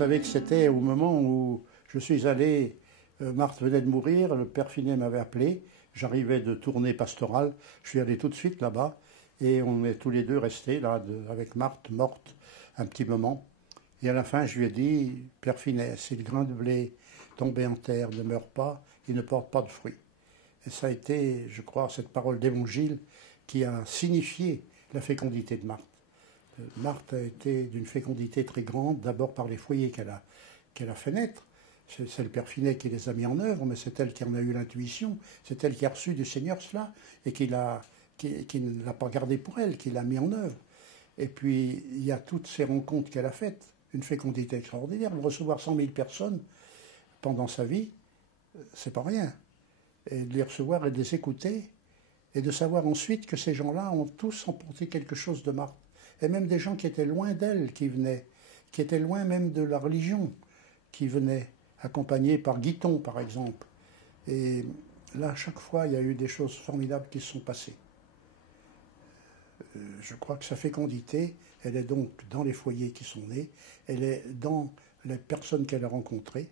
savez que c'était au moment où je suis allé, Marthe venait de mourir, le père Finet m'avait appelé, j'arrivais de tournée pastorale, je suis allé tout de suite là-bas et on est tous les deux restés là avec Marthe morte un petit moment. Et à la fin, je lui ai dit, père Finet, si le grain de blé tombé en terre ne meurt pas, il ne porte pas de fruits. Et ça a été, je crois, cette parole d'évangile qui a signifié la fécondité de Marthe. Marthe a été d'une fécondité très grande, d'abord par les foyers qu'elle a fait naître. C'est le père Finet qui les a mis en œuvre, mais c'est elle qui en a eu l'intuition, c'est elle qui a reçu du Seigneur cela, et qui ne l'a pas gardé pour elle, qui l'a mis en œuvre. Et puis, il y a toutes ces rencontres qu'elle a faites, une fécondité extraordinaire. De recevoir 100 000 personnes pendant sa vie, c'est pas rien. Et de les recevoir et de les écouter, et de savoir ensuite que ces gens-là ont tous emporté quelque chose de Marthe. Et même des gens qui étaient loin d'elle qui venaient, qui étaient loin même de la religion qui venaient, accompagnés par Guiton par exemple. Et là, à chaque fois, il y a eu des choses formidables qui se sont passées. Je crois que sa fécondité, elle est donc dans les foyers qui sont nés, elle est dans les personnes qu'elle a rencontrées,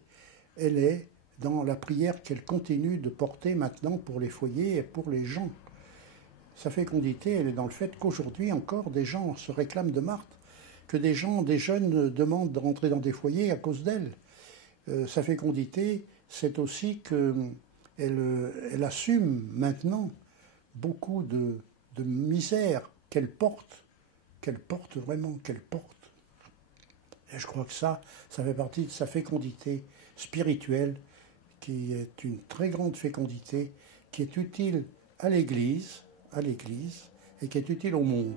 elle est dans la prière qu'elle continue de porter maintenant pour les foyers et pour les gens. Sa fécondité, elle est dans le fait qu'aujourd'hui encore des gens se réclament de Marthe, que des jeunes demandent de rentrer dans des foyers à cause d'elle. Sa fécondité, c'est aussi qu'elle assume maintenant beaucoup de misère qu'elle porte vraiment, qu'elle porte. Et je crois que ça fait partie de sa fécondité spirituelle, qui est une très grande fécondité, qui est utile à l'Église, et qui est utile au monde.